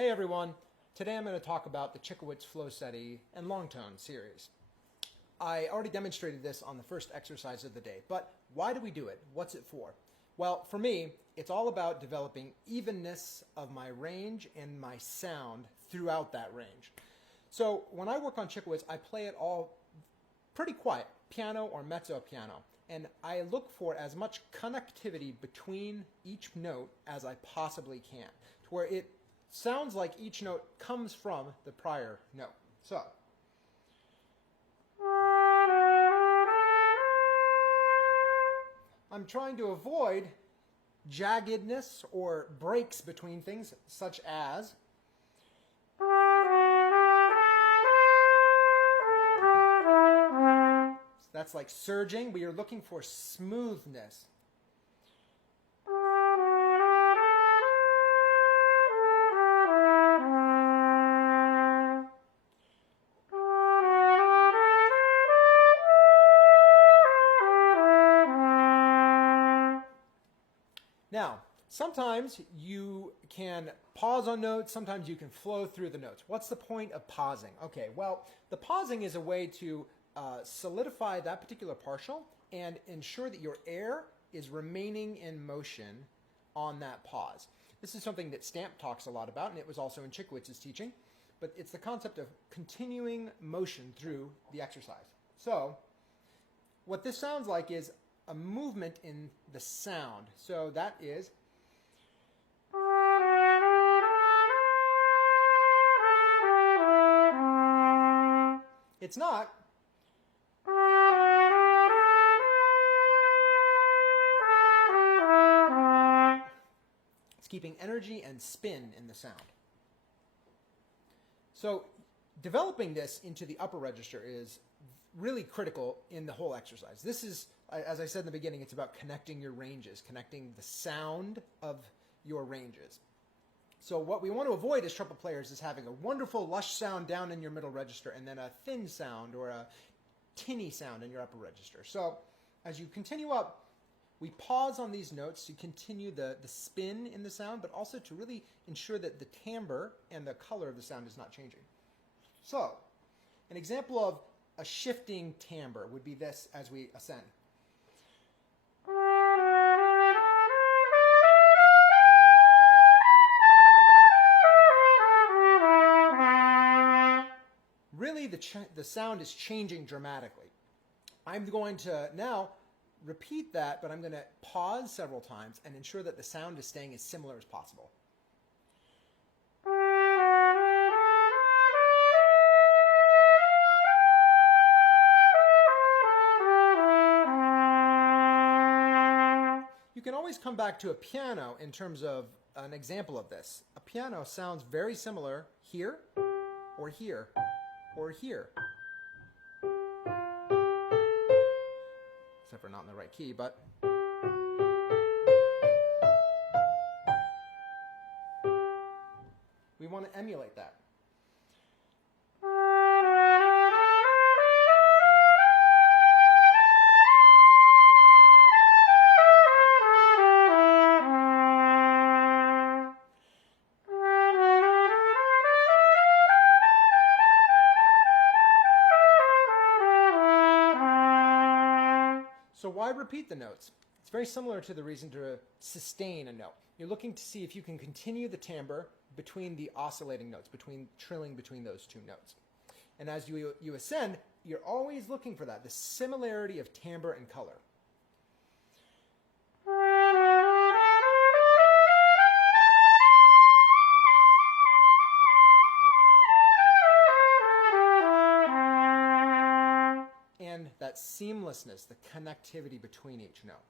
Hey everyone, today I'm going to talk about the Cichowicz Flow Study and long tone series. I already demonstrated this on the first exercise of the day, but why do we do it? What's it for? Well, for me, it's all about developing evenness of my range and my sound throughout that range. So when I work on Cichowicz, I play it all pretty quiet, piano or mezzo piano, and I look for as much connectivity between each note as I possibly can, to where it sounds like each note comes from the prior note. So, I'm trying to avoid jaggedness or breaks between things, such as that's like surging, but you're looking for smoothness. Now, sometimes you can pause on notes, sometimes you can flow through the notes. What's the point of pausing? Okay, well, the pausing is a way to solidify that particular partial and ensure that your air is remaining in motion on that pause. This is something that Stamp talks a lot about, and it was also in Cichowicz's teaching, but it's the concept of continuing motion through the exercise. So, what this sounds like is a movement in the sound. So that is it's not it's keeping energy and spin in the sound. So developing this into the upper register is really critical in the whole exercise. This is, as I said in the beginning, it's about connecting your ranges, connecting the sound of your ranges. So what we want to avoid as trumpet players is having a wonderful lush sound down in your middle register and then a thin sound or a tinny sound in your upper register. So as you continue up, we pause on these notes to continue the spin in the sound, but also to really ensure that the timbre and the color of the sound is not changing. So an example of a shifting timbre would be this as we ascend. Really, the sound is changing dramatically. I'm going to now repeat that, but I'm going to pause several times and ensure that the sound is staying as similar as possible. You can always come back to a piano in terms of an example of this. A piano sounds very similar here, or here, or here. Except for not in the right key, but we want to emulate that. So why repeat the notes? It's very similar to the reason to sustain a note. You're looking to see if you can continue the timbre between the oscillating notes, trilling between those two notes. And as you ascend, you're always looking for that, the similarity of timbre and color. And that seamlessness, the connectivity between each note.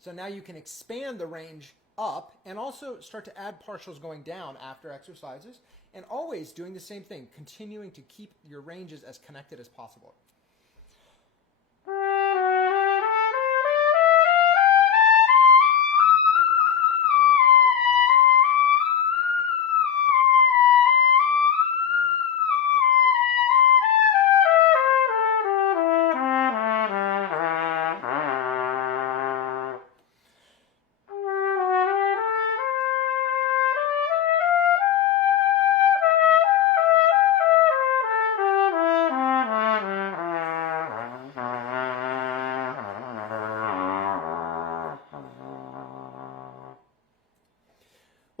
So now you can expand the range up and also start to add partials going down after exercises, and always doing the same thing, continuing to keep your ranges as connected as possible.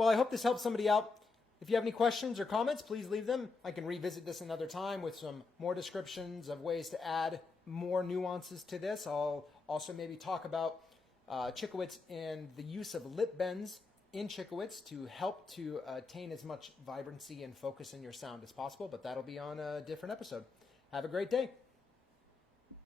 I hope this helps somebody out. If you have any questions or comments, please leave them. I can revisit this another time with some more descriptions of ways to add more nuances to this. I'll also maybe talk about Cichowicz and the use of lip bends in Cichowicz to help to attain as much vibrancy and focus in your sound as possible, but that'll be on a different episode. Have a great day.